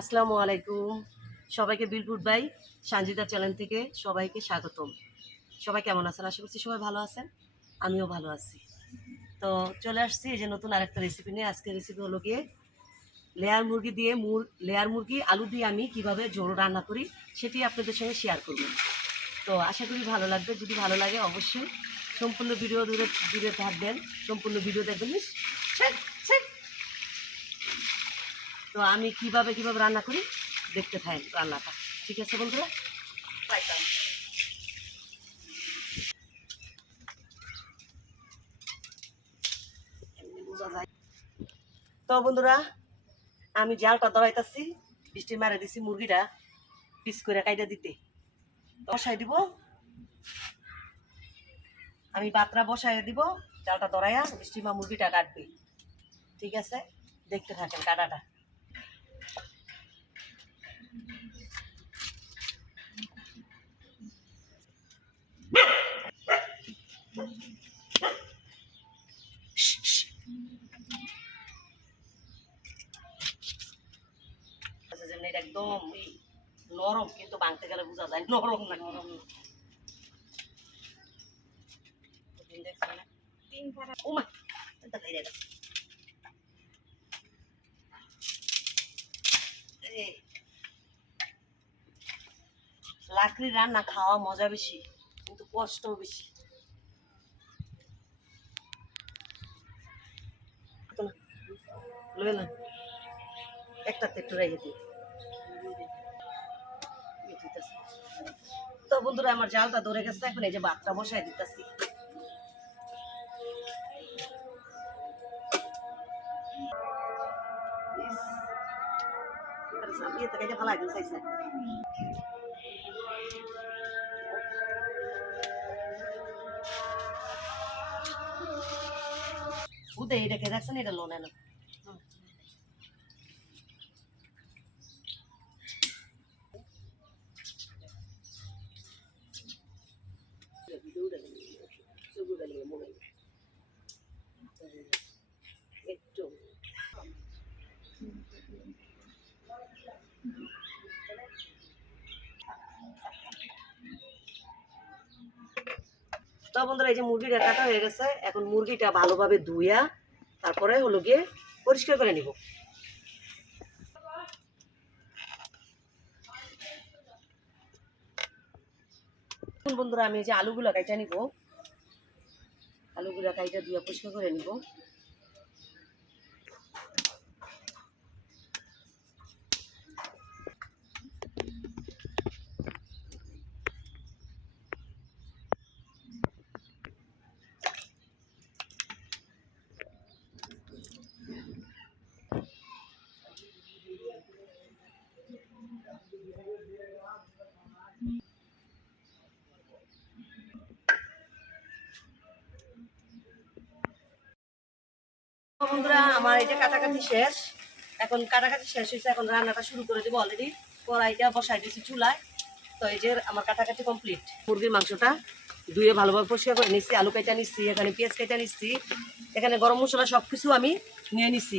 আসসালামু আলাইকুম। সবাইকে বিলপুর বাই সঞ্জিতা চ্যানেল থেকে সবাইকে স্বাগতম। সবাই কেমন আছেন? আশা করছি সবাই ভালো আছেন, আমিও ভালো আছি। তো চলে আসছি এই যে নতুন আরেকটা রেসিপি নিয়ে। আজকের রেসিপি হলো গিয়ে লেয়ার মুরগি আলু দিয়ে আমি কিভাবে ঝোল রান্না করি সেটি আপনাদের সঙ্গে শেয়ার করব। তো আশা করি ভালো লাগবে। যদি ভালো লাগে অবশ্যই সম্পূর্ণ ভিডিও দূরে থাকবেন, সম্পূর্ণ ভিডিও দেখবেন। তো আমি কিভাবে রান্না করি দেখতে থাকেন রান্নাটা। ঠিক আছে বন্ধুরা, পাইতাম। তো বন্ধুরা, আমি জালটা ধরাইতেছি, বৃষ্টি মারে দিছি মুরগিটা পিস করে কাইটা দিতে। বসাই দিব, আমি বাতরা বসাই দিব, জালটা ধরাইয়া বৃষ্টি মা মুরগিটা কাটবে। ঠিক আছে, দেখতে থাকেন কাটাটা। একদম নরম, কিন্তু ভাঙতে গেলে বোঝা যায় নরম না। নরম লাকড়ি রান্না খাওয়া মজা বেশি, কিন্তু কষ্টও বেশি। একটাতে একটু রেখে দিই। তো বন্ধুরা, আমার জালটা ধরে গেছে, এখন এই যে ভাতটা বসাই দিতেছি। এটাকে দেখছেন, এটা লোনে না। তো বন্ধুরা, এই যে মুরগিটা কাটা হয়ে গেছে, এখন মুরগিটা ভালোভাবে ধুইয়া তারপরে হলো গিয়ে পরিষ্কার করে নিব। বন্ধুরা, আমি এই যে আলুগুলা কাইটা নিব, আলুগুলা কাইটা ধুইয়া পরিষ্কার করে নিব। বন্ধুরা, আমার এই যে কাটাকাটি শেষ, এখন কাটাকাটি শেষ হয়েছে, এখন রান্নাটা শুরু করে দেবো। অলরেডি কড়াইটা বসাই দিয়েছি চুলায়। তো এই যে আমার কাটাকাটি কমপ্লিট। মুরগির মাংসটা ধুয়ে ভালোভাবে পরিষ্কার করে নিচ্ছি, আলু কেটে নিচ্ছি, এখানে পেঁয়াজ কেটে নিচ্ছি, এখানে গরম মশলা সব কিছু আমি নিয়ে নিচ্ছি।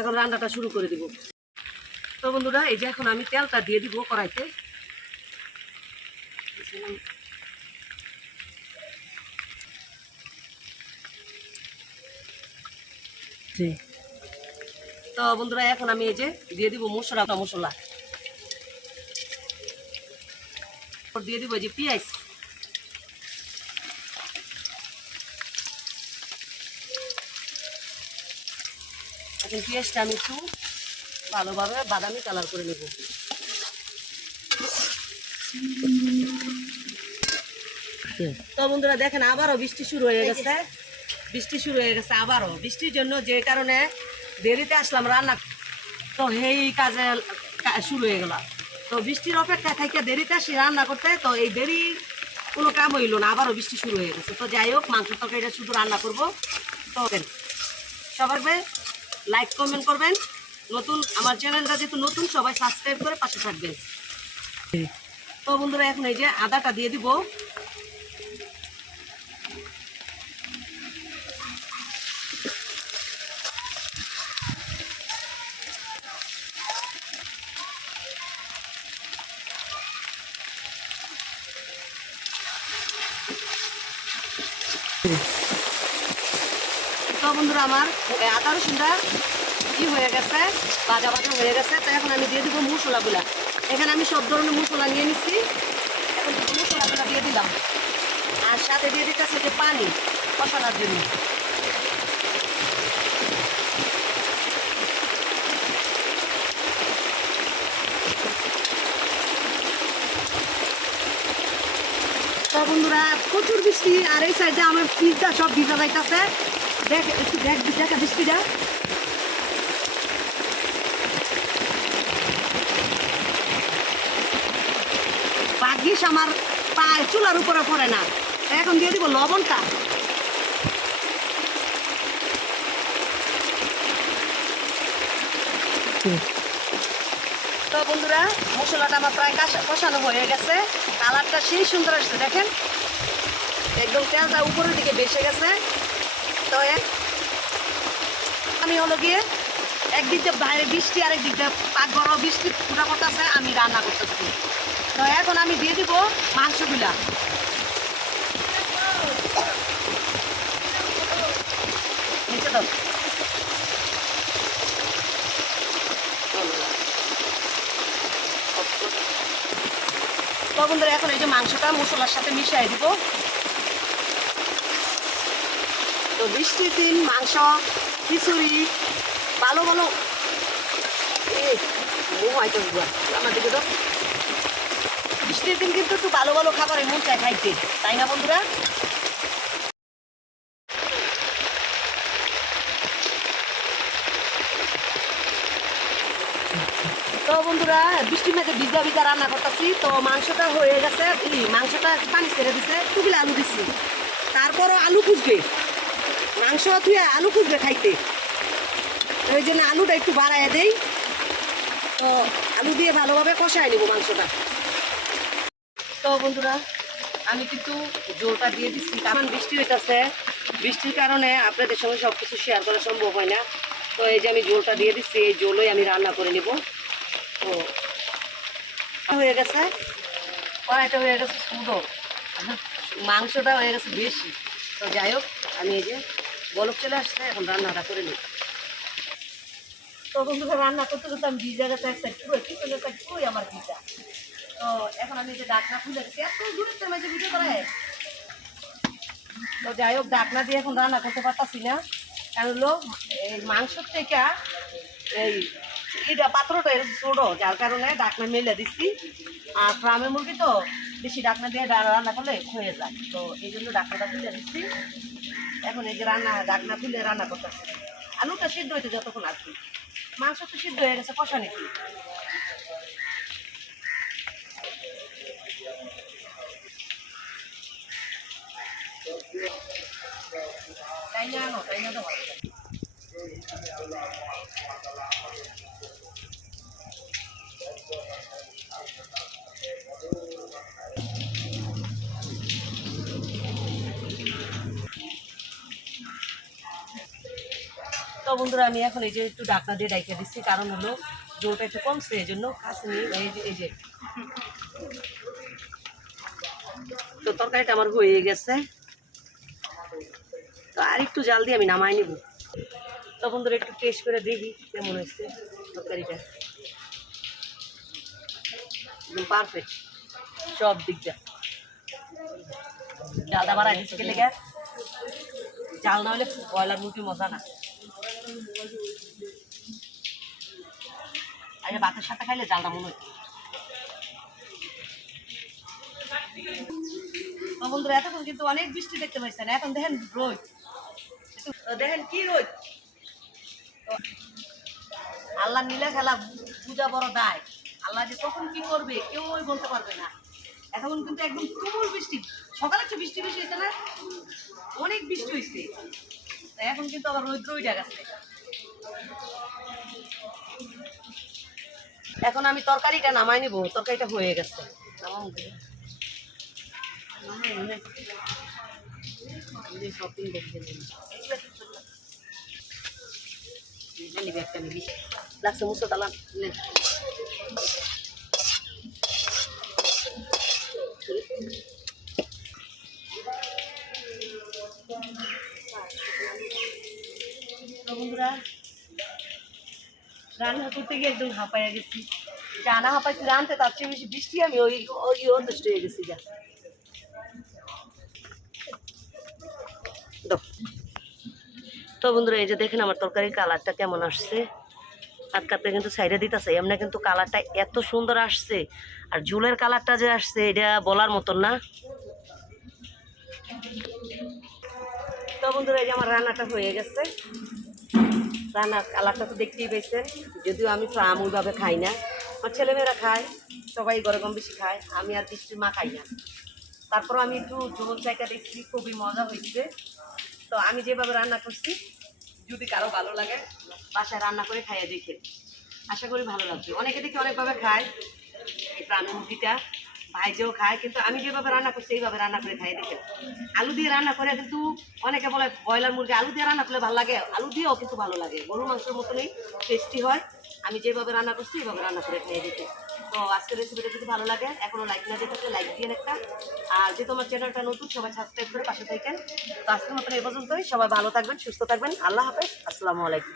এখন রান্নাটা শুরু করে দিব। তো বন্ধুরা, এই যে এখন আমি তেলটা দিয়ে দিব কড়াইতে। তো বন্ধুরা, এখন আমি এই যে দিয়ে দিব মশলা দিয়ে দিব এই যে পেঁয়াজ। এখন পেঁয়াজটা আমি একটু ভালোভাবে বাদামি কালার করে নেব। তো বন্ধুরা, দেখেন আবারও বৃষ্টি শুরু হয়ে গেছে, আবারও বৃষ্টির জন্য, যে কারণে দেরিতে আসলাম রান্না। তো এই কাজে শুরু হয়ে গেল। তো বৃষ্টির অপেক্ষা থেকে দেরিতে আসি রান্না করতে, তো এই দেরি কোনো কাম হইল না, আবারও বৃষ্টি শুরু হয়ে গেছে। তো যাই হোক, মাংস তরকারিটা শুধু রান্না করব। তো সবাই লাইক কমেন্ট করবেন, নতুন আমার চ্যানেলটা যেহেতু নতুন, সবাই সাবস্ক্রাইব করে পাশে থাকবেন। তো বন্ধুরা, এখন এই যে আদাটা দিয়ে দিব। তো বন্ধুরা আমার আদা রসুনটা কি হয়ে গেছে, ভাজা ভাজা হয়ে গেছে। তো এখন আমি দিয়ে দিব মশলাগুলা। এখানে আমি সব ধরনের মশলা নিয়ে নিচ্ছি। এখন মশলাগুলা দিয়ে দিলাম, আর সাথে দিয়ে দিতেছে যে পানি কষানোর জন্য। তো বন্ধুরা প্রচুর বৃষ্টি, আর এই সাইডে আমার পিঠটা সব ভিজা যাইতেছে। দেখ একটু দেখা বৃষ্টিটা। ভাগ্যিস আমার পায়ে চুলার উপরে পড়ে না। এখন দিয়ে দিব লবণটা। তো বন্ধুরা মশলাটা আমার প্রায় কষানো হয়ে গেছে। কালারটা সেই সুন্দর আসছে, দেখেন একদম তেলটা উপরের দিকে বেসে গেছে। তো আমি হলো গিয়ে একদিক দিয়ে বাইরে বৃষ্টি, আরেক দিক দিয়ে পাকঘর বৃষ্টি ফুটা করতেছে, আমি রান্না করতেছি। তো এখন আমি দিয়ে দিব মাংসগুলা। নিচে দাও। তো বন্ধুরা এখন এই যে মাংসটা মশলার সাথে মিশিয়ে দিব। তো বৃষ্টির দিন মাংস, খিচুড়ি, ভালো ভালো আমার দিকে তো বৃষ্টির দিন কিন্তু একটু ভালো ভালো খাবারের মন চায় খাইতে, তাই না বন্ধুরা? তো বন্ধুরা বৃষ্টির মধ্যে ভিজা ভিজা রান্না করতেছি। তো মাংসটা হয়ে গেছে, মাংসটা পানি ছেড়ে দিছে, টুকিলে আলু দিচ্ছি। তারপরও আলু খুঁজবে, মাংস তুই আলু খুঁজবে খাইতে, ওই জন্য আলুটা একটু বাড়ায় দেই। তো আলু দিয়ে ভালোভাবে কষায় নেব মাংসটা। তো বন্ধুরা আমি কিন্তু জোলটা দিয়ে দিচ্ছি, কারণ বৃষ্টি হইতেছে। বৃষ্টির কারণে আপনাদের সঙ্গে সব কিছু শেয়ার করা সম্ভব হয় না। তো এই যে আমি জোলটা দিয়ে দিচ্ছি, এই জোলই আমি রান্না করে নেব। তো হয়ে গেছে, কড়াইটা হয়ে গেছে সুন্দর, মাংসটা হয়ে গেছে বেশি। তো যাই হোক আমি এই যে বলক চলে আসছে, এখন রান্নাটা করে নিই। তো বন্ধুরা রান্না করতে করতে আমি ভিজা গেছে এক সাইড পুরো, পিছনের সাইড পুরোই আমার ভিজা। তো এখন আমি যে ডাকনা খুলে গেছি, এত দূরের তো মাঝে ভিডিও করে। তো যাই হোক ডাকনা দিয়ে এখন রান্না করতে পারতাছি না, কারণ হলো এই মাংসর থেকে এই এটা পাত্রটা ছোট, যার কারণে ডাকনা মেলে দিচ্ছি। আর গ্রামের মুরগি তো বেশি ডাকনা দিয়ে রান্না করলে হয়ে যায়, তো এই জন্য ডাকনাটা খুলে দিচ্ছি। এখন এই যে ডাকনা খুলে রান্না করতেছি। আলুটা সিদ্ধ হইতে যতক্ষণ আর কি, মাংস তো সিদ্ধ হয়ে গেছে, কষা নাকি। তাই না তো ভালো। তো বন্ধুরা আমি এখন এই যে একটু ডাকনা দিয়ে ডাইকে দিচ্ছি, কারণ হলো জলটা একটু কমছে, এই জন্য কাছে নিয়ে এই যে তো তরকারিটা আমার হয়ে গেছে। তো আর একটু জাল দিয়ে আমি নামাই নিব। তো বন্ধুরা একটু টেস্ট করে দেখি কেমন হয়েছে তরকারিটা। একদম পারফেক্ট সব দিকটা। জালটা বাড়াই দিচ্ছে কে লেগে, জাল না হলে ব্রয়লার মুরগি মজা না। আরে ভাতের সাথে খাইলে জালটা মনে হয়। তো বন্ধুরা এতক্ষণ কিন্তু অনেক বৃষ্টি দেখতে পাইছেন, এখন দেখেন রোদ, দেখেন কি রোদ। আল্লাহ নীলা খেলা পূজা বড় দায়, আল্লাহ যে কখন কি করবে কেউ বলতে পারবে না। এখন কিন্তু একদম তুমুল বৃষ্টি, সকালে একটু বৃষ্টি বেশি হয়েছে না, অনেক বৃষ্টি হয়েছে। এখন কিন্তু আবার রৌদ্র উঠে গেছে। এখন আমি তরকারিটা নামাই নিব, তরকারিটা হয়ে গেছে। শপিং দেখতে একটা নিবি লাগছে মুসো তালা। বন্ধুরা রান্না করতে গিয়ে একদম হাঁপাইয়া গেছি, জানা হাঁপাইছি রানতে, তার চেয়ে বেশি বৃষ্টি আমি ওই ওই অন্তষ্ট হয়ে গেছি যা। তো বন্ধুরা এই যে দেখেন আমার তরকারির কালারটা কেমন আসছে, আটকাতে কিন্তু সাইডে দিতেছে, এমনি কিন্তু কালারটা এত সুন্দর আসছে, আর ঝোলের কালারটা যে আসছে এটা বলার মতন না। তো বন্ধুরা এই যে আমার রান্নাটা হয়ে গেছে, রান্নার কালারটা তো দেখতেই পেয়েছেন, যদিও আমি ফ্রাম ওইভাবে খাই না, আমার ছেলেমেয়েরা খায়, সবাই গরম কম বেশি খায়, আমি আর বৃষ্টির মা খাই না। তারপর আমি একটু ঝোল জায়গা দেখছি, খুবই মজা হয়েছে। তো আমি যেভাবে রান্না করছি যদি কারো ভালো লাগে বাসায় রান্না করে খাইয়ে দেখে, আশা করি ভালো লাগবে। অনেকে দেখি অনেকভাবে খায় এই প্রাণী মুরগিটা, ভাইজেও খায়, কিন্তু আমি যেভাবে রান্না করছি এইভাবে রান্না করে খাইয়ে দেখে। আলু দিয়ে রান্না করে কিন্তু অনেকে বলে ব্রয়লার মুরগি আলু দিয়ে রান্না করলে ভালো লাগে, আলু দিয়েও কিন্তু ভালো লাগে, গরু মাংসের মতনই টেস্টি হয়। আমি যেভাবে রান্না করছি এইভাবে রান্না করে খাইয়ে দেখে। তো আজকের রেসিপিটা যদি ভালো লাগে, এখনও লাইক না দিয়ে থাকলে লাইক দিয়ে একটা, আর যে তোমার চ্যানেলটা নতুন সবাই সাবস্ক্রাইব করে পাশে থাকেন। তো আজকের মতন এই পর্যন্তই, সবাই ভালো থাকবেন, সুস্থ থাকবেন, আল্লাহ হাফেজ, আসসালামু আলাইকুম।